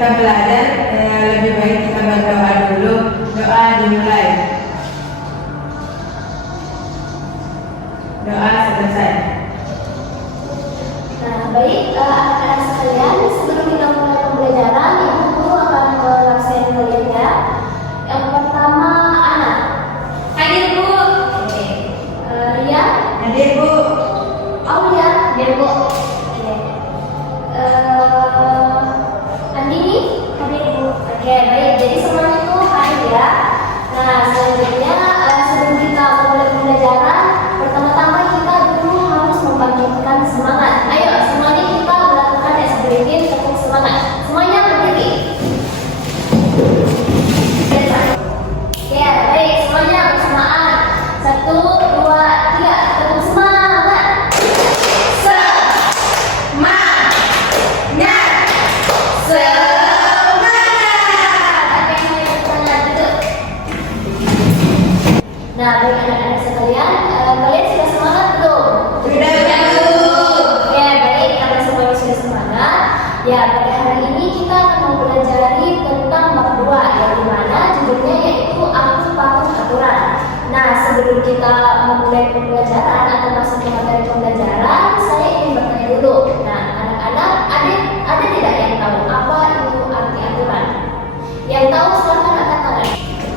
kita belajar, lebih baik kita berdoa dulu. Doa dimulai. Doa selesai. Nah, baik anak-anak sekalian, sebelum kita mulai pembelajaran, Ibu Guru akan melaksanakan kalian ya. Yang pertama, anak. Hadir, Bu. Oke. Ria. Hadir, Bu. Aulia. Hadir, Bu. Oke. Andini. Hadir, Bu. Oke, baik. Jadi semuanya itu hadir ya. Nah, selanjutnya sebelum kita mulai pembelajaran, pertama-tama kita dulu harus membangkitkan semangat. Ayo, semuanya kita melakukan eksperiment tepuk semangat. Semuanya berdiri. Ya, baik. Semuanya bersamaan. 1, 2, 3. Tepuk semangat. Nah, baik anak-anak sekalian, kalian sudah semangat belum? Sudah, Bu. Ya, baik, karena semuanya sudah semangat. Ya, pada hari ini kita akan mempelajari tentang bab 2, yang dimana judulnya yaitu arti pakem aturan. Nah, sebelum kita memulai pembelajaran atau masuk ke materi pembelajaran, saya ingin bertanya dulu. Nah, anak-anak, ada tidak yang tahu apa itu arti aturan? Yang tahu silakan angkat tangan.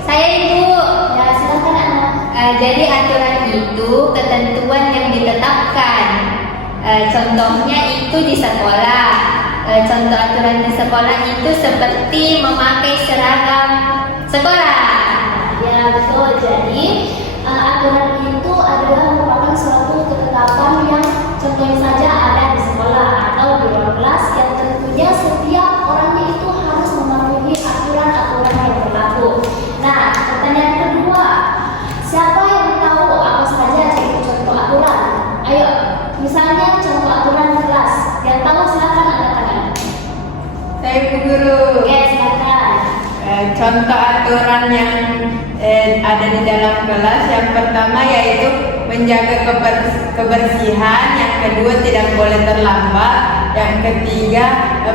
Saya, Ibu. Ya, silakan anak. Jadi aturan itu ketentuan yang ditetapkan. Contohnya itu di sekolah. Contoh aturan di sekolah itu seperti memakai seragam sekolah. Ya, betul. Jadi aturan itu adalah merupakan suatu ketetapan yang contohnya saja ada di sekolah atau di ruang kelas yang tentunya setiap orangnya itu harus mematuhi aturan-aturan yang berlaku. Nah, pertanyaan kedua, siapa yang tahu apa saja itu contoh aturan? Ayo, misalnya contoh aturan kelas. Yang tahu silakan angkat tangan. Saya Bu Guru. Oke, silakan. Contoh aturan yang ada di dalam kelas, yang pertama yaitu menjaga kebersihan, yang kedua tidak boleh terlambat, yang ketiga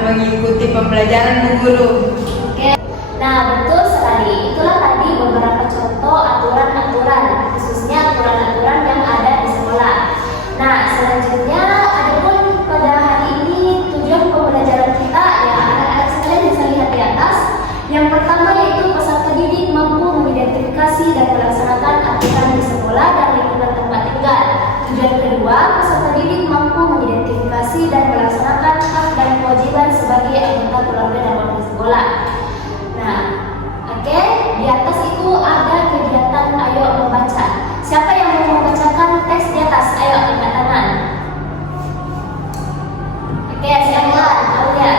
mengikuti pembelajaran Bu Guru. Oke. Nah, betul sekali. Itulah tadi beberapa contoh aturan-aturan, khususnya aturan-aturan yang ada di sekolah. Nah, selanjutnya adapun pada hari ini tujuan pembelajaran kita ya anak-anak sekalian bisa lihat di atas. Yang pertama yaitu peserta didik mampu mengidentifikasi dan melaksanakan aturan di sekolah dan lingkungan tempat tinggal. Tujuan kedua, peserta didik mampu mengidentifikasi dan melaksanakan hak dan kewajiban sebagai anggota keluarga dan warga sekolah. Nah, oke, di atas itu ada kegiatan ayo membaca. Siapa yang mau membacakan teks di atas? Ayo angkat tangan. Oke, silakan. Aulia.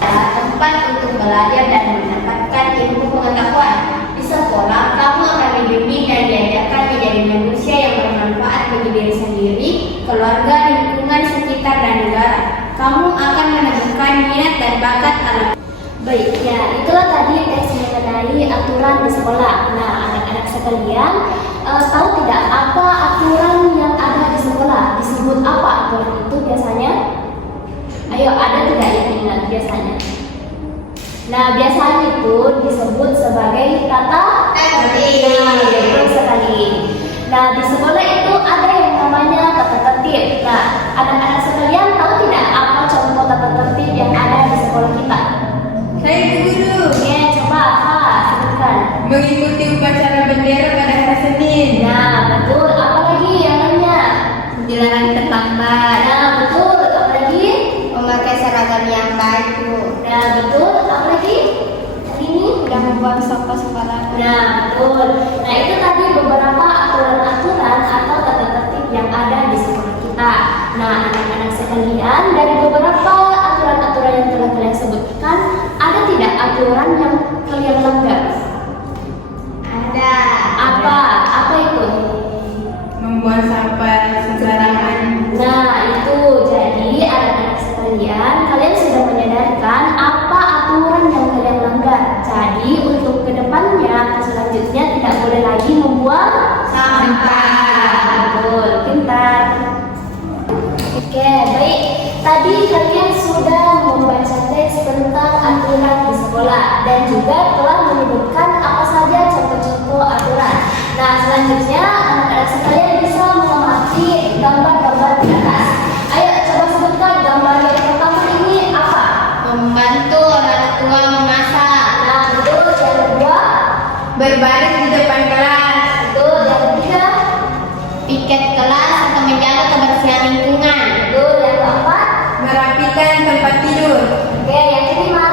Tempat untuk belajar dan mendapatkan ilmu pengetahuan. Di sekolah, kamu akan dibimbing dan diajarkan menjadi manusia yang bermanfaat bagi diri sendiri, keluarga, lingkungan sekitar, dan negara. Kamu akan menemukan minat dan bakat anak. Baik, ya itulah tadi teks mengenai aturan di sekolah. Nah, anak-anak sekalian, tahu tidak apa aturan yang ada di sekolah? Disebut apa aturan itu biasanya? Ayo, ada tidak yang ingat biasanya? Nah, biasanya itu disebut sebagai tata tertib. Nah, betul sekali. Nah, di sekolah itu ada yang namanya tata tertib. Nah, anak-anak sekalian tahu tidak apa contoh tata tertib yang ada di sekolah kita? Saya Bu Guru. Oke, coba apa? Sebutkan. Mengikuti upacara bendera pada hari Senin. Nah, betul. Apa lagi yang lainnya? Dilarang terlambat. Nah, betul. Apa lagi? Memakai seragam yang baik, Bu. Nah, betul. Apa lagi? Ini Sudah membuang sampah sembarangan. Nah, betul. Nah, itu tadi beberapa aturan-aturan atau tata tertib yang ada di sekolah kita. Nah, anak-anak sekalian, dari beberapa aturan-aturan yang telah kalian sebutkan, ada tidak aturan yang kalian langgar? Ada. Apa? Apa itu? Membuang sampah sembarangan. Nah, itu jadi anak-anak sekalian, kalian sudah menyadarkan apa aturan yang kalian langgar. Jadi untuk kedepannya, selanjutnya tidak boleh lagi membuang orang tua memasak. Nah, betul. Yang kedua, Berbaris di depan kelas. betul. Yang ketiga, Piket kelas atau menjaga kebersihan lingkungan. betul. Yang keempat, Merapikan tempat tidur. oke. Yang kelima,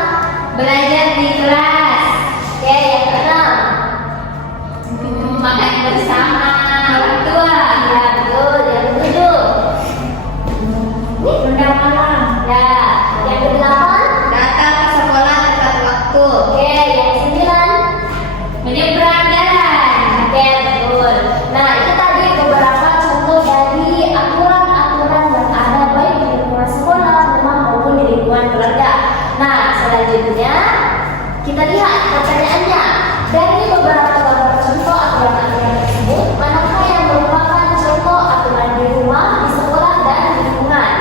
Belajar di kelas. oke. Yang keenam, Makan bersama orang tua. ya betul. Yang ketujuh, Undang malam. ya. Yang kedelapan, Datang ke sekolah tepat waktu. oke. Yang sembilan, Menyeberang jalan. oke, betul. Nah, itu tadi beberapa contoh dari aturan-aturan yang ada baik di lingkungan sekolah, rumah maupun di lingkungan keluarga. Nah, selanjutnya kita lihat pertanyaannya. Dari beberapa contoh aturan-aturan tersebut, manakah yang merupakan contoh aturan di rumah, di sekolah, dan di lingkungan?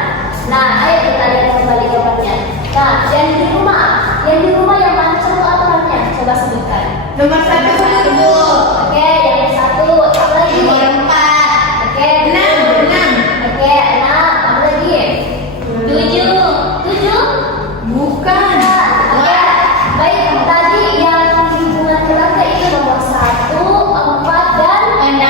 Nah, ayo kita lihat kembali jawabannya. Nah, yang di rumah yang mana contoh aturannya? Coba sebutkan. Nomor 1 Bu. Oke, yang satu, apa lagi? Nomor 4. Oke, 6. Oke, 6, apa lagi? 7. 7? Bukan. Oke, baik. Tadi yang di hubungan keluarga itu nomor 1, 4, dan 6.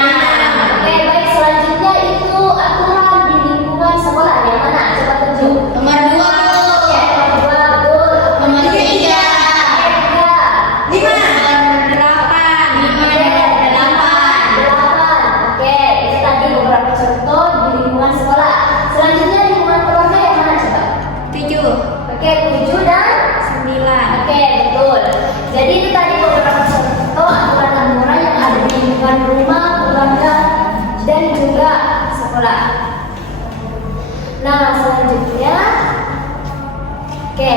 Oke, baik. Selanjutnya itu aturan di lingkungan sekolah. Yang mana? Coba tunjuk. Nomor 2. Oke, nomor 2, betul. Nomor 3. Oke, 3. 5. Nomor 8. 5 dan 8. 8. Oke, itu tadi beberapa contoh di lingkungan sekolah. Selanjutnya lingkungan keluarga yang mana coba? 7. Oke, 7 dan 9. oke, betul. Jadi itu tadi beberapa contoh aturan-aturan yang ada di lingkungan rumah, keluarga, dan juga sekolah. Nah, selanjutnya, oke,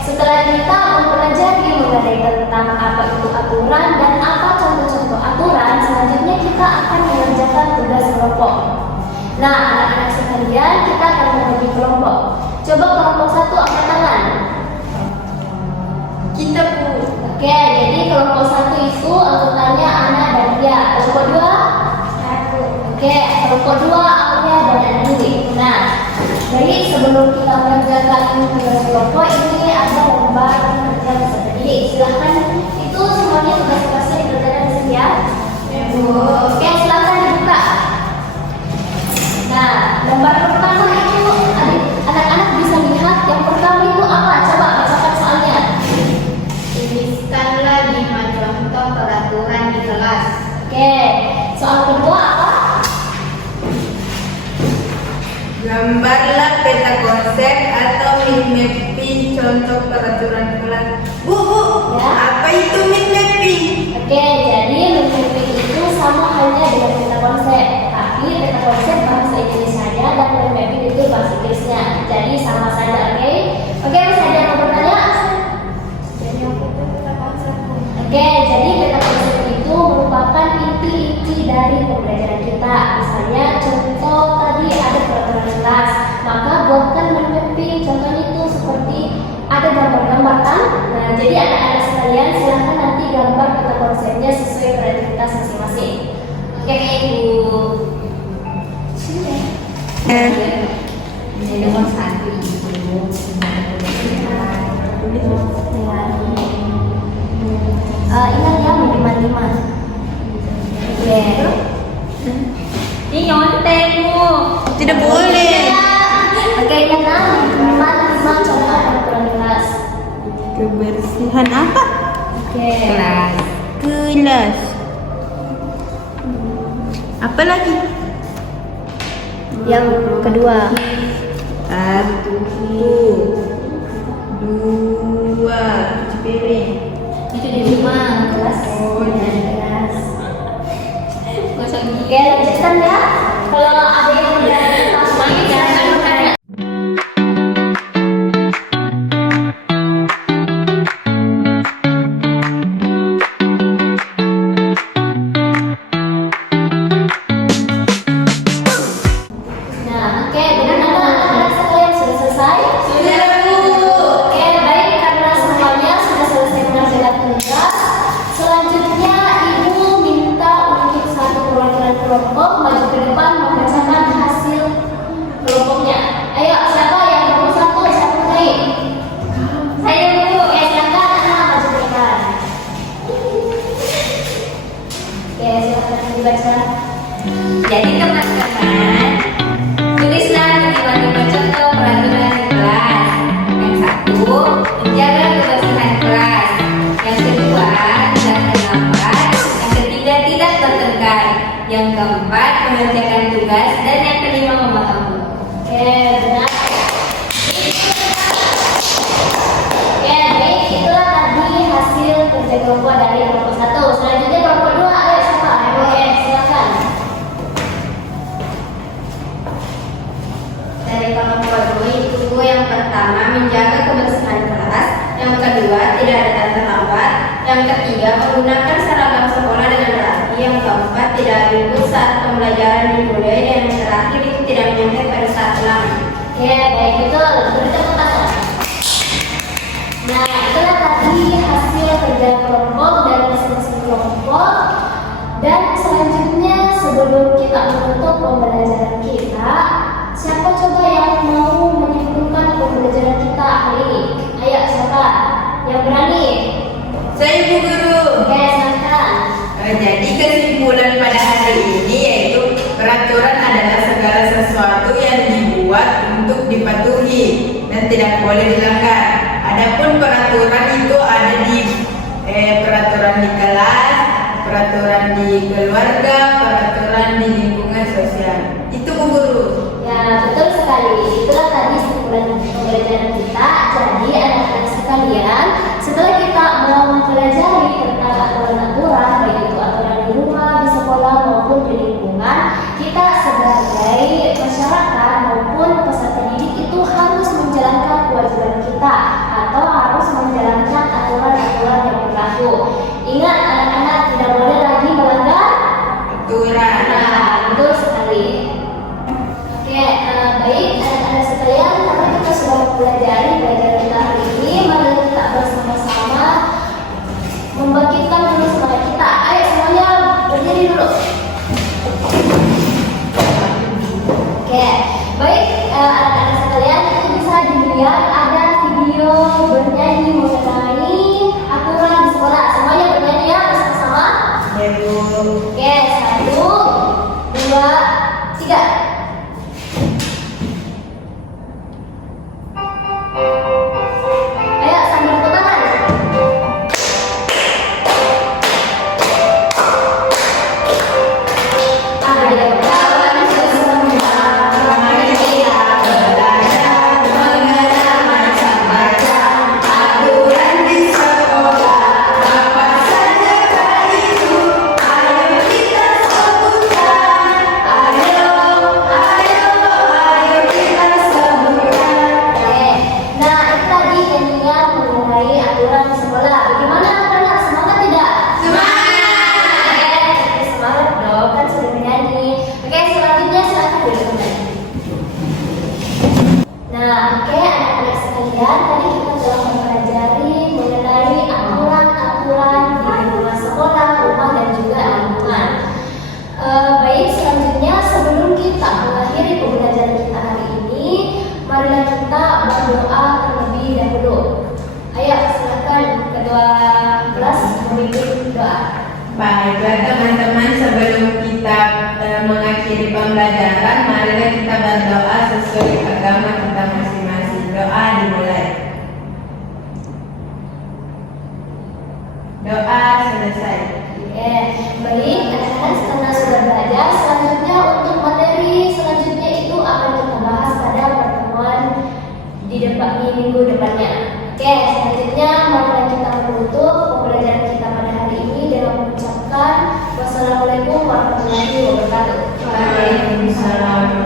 setelah kita mempelajari mengenai tentang apa itu aturan dan apa contoh-contoh aturan, selanjutnya kita akan mengerjakan tugas kelompok. Nah, anak-anak sekalian, kita akan membagi kelompok. Coba kelompok 1 angkat tangan. Kita Bu. Oke, jadi kelompok 1 itu anggotanya Ana dan Tia. Kelompok 2? Oke, kelompok 2 Aulia dan Andri. Nah, jadi sebelum kita mengerjakan tugas kelompok ini ada lembar kerja peserta didik. Silahkan itu semuanya tugas-tugasnya dikerjakan di sini ya. Oke, silahkan dibuka. Nah, lembar pertama itu anak-anak bisa lihat yang pertama itu apa? Coba bacakan soalnya. Tuliskanlah 5 contoh peraturan di kelas. Oke, soal kedua apa? Gambarlah peta konsep atau mind mapping contoh peraturan kelas. Bu, Ya. apa itu mind mapping? Oke, jadi mimpi itu sama halnya dengan peta konsep, tapi peta konsep bahasa Inggris saja dan mimpi itu bahasa Inggrisnya. Jadi sama saja, oke? Oke, masih ada yang mau bertanya? Oke, jadi peta konsep itu merupakan inti-inti dari pembelajaran kita. Misalnya contoh tadi ada peraturan kelas, maka buatkan mimpi. Contohnya itu seperti ada gambar-gambar kan? Nah, jadi anak-anak sekalian silahkan nanti gambar peta konsepnya sesuai kreativitas masing-masing. Oke, Ibu. Ini nomor 1. Ingat ya minimal 5. Oke. Ini nyontekmu. Tidak boleh. Oke, ingat minimal 5 contoh peraturan kelas. Kebersihan apa? Oke. Kelas. Apa lagi? Yang kedua. 1, 2, cuci piring. Itu di rumah kelas. Oh, kelas. Oke, lanjutkan ya. Kalau ada yang udah langsung jangan bertanya. Nah, oke, bagaimana anak-anak sekalian sudah selesai? Sudah, Bu. Oke, baik karena semuanya dibaca. Jadi teman-teman, tulislah 5 contoh peraturan di kelas. Yang satu, menjaga kebersihan kelas. Yang kedua, tidak terlambat. Yang ketiga, tidak bertengkar. Yang keempat, mengerjakan tugas. Dan yang kelima, memotong buku. Oke, benar. Oke, baik, itulah tadi hasil kerja kelompok dari kelompok 1. Selanjutnya kelompok 2, ayo siapa? Oke, silakan. Dari kelompok 2 itu yang pertama, menjaga kebersihan kelas. Yang kedua, tidak ada tanda terlambat. Yang ketiga, menggunakan seragam sekolah dengan rapi. Yang keempat, tidak ribut saat pembelajaran dimulai. Dan yang terakhir, itu tidak menyontek pada saat ulang. Oke, baik, betul. Beri tepuk tangan. Nah, itulah tadi hasil kerja kelompok dari masing-masing kelompok. Dan selanjutnya, sebelum kita menutup pembelajaran kita, siapa coba yang mau menyimpulkan pembelajaran kita hari ini? Ayo, siapa? Yang berani? Saya Bu Guru. Oke, silakan. Jadi kesimpulan pada hari ini yaitu peraturan adalah segala sesuatu yang dibuat untuk dipatuhi dan tidak boleh dilanggar. Adapun peraturan itu ada di peraturan di kelas, peraturan di keluarga, peraturan di lingkungan sosial. Itu Bu Guru. Ya, betul sekali. Itulah tadi kesimpulan pembelajaran kita. Jadi, anak-anak sekalian, setelah kita mempelajari tentang aturan-aturan, baik itu aturan di rumah, di sekolah maupun di lingkungan, kita sebagai masyarakat maupun peserta didik itu harus menjalankan kewajiban kita atau harus menjalankan aturan-aturan yang berlaku. Ingat, anak-anak tidak boleh lagi melanggar Aturan. aturan. Betul sekali. Oke, baik anak-anak sekalian, karena kita sudah mempelajari pelajaran kita hari ini, mari kita bersama-sama membangkitkan dulu semangat kita. Ayo semuanya berdiri dulu. Oke, baik anak-anak sekalian, itu bisa dilihat ada video bernyanyi mengenai aturan di sekolah. Semuanya bernyanyi ya bersama-sama. Ya Bu. Oke, 1, 2, 3. Ayo sambil tepuk tangan. Ayo kawan semua, mari kita belajar mengenal macam-macam aturan di sekolah. Apa saja itu? Ayo kita sebutkan. Ayo kita sebutkan. Oke, nah itu tadi nyanyian mengenai aturan di sekolah. Bagaimana anak-anak, semangat tidak? Semangat! Oke, semangat dong, kan sudah menyanyi. Oke, selanjutnya silakan duduk kembali. Nah, oke anak-anak sekalian, tadi kita telah mempelajari mengenai aturan-aturan di lingkungan sekolah, rumah, dan juga lingkungan. Baik, selanjutnya sebelum kita mengakhiri pembelajaran kita hari ini, marilah kita berdoa terlebih dahulu. Ayo, silakan ketua kelas memimpin doa. Baiklah teman-teman, sebelum kita mengakhiri pembelajaran, marilah kita berdoa sesuai agama kita masing-masing. Doa dimulai. Doa selesai. Oke, baik anak-anak, karena sudah belajar, selanjutnya untuk materi selanjutnya itu akan kita bahas pada pertemuan di minggu depannya. Oke, selanjutnya marilah kita menutup pembelajaran kita pada hari ini dengan mengucapkan wassalamualaikum warahmatullahi wabarakatuh. Waalaikumsalam.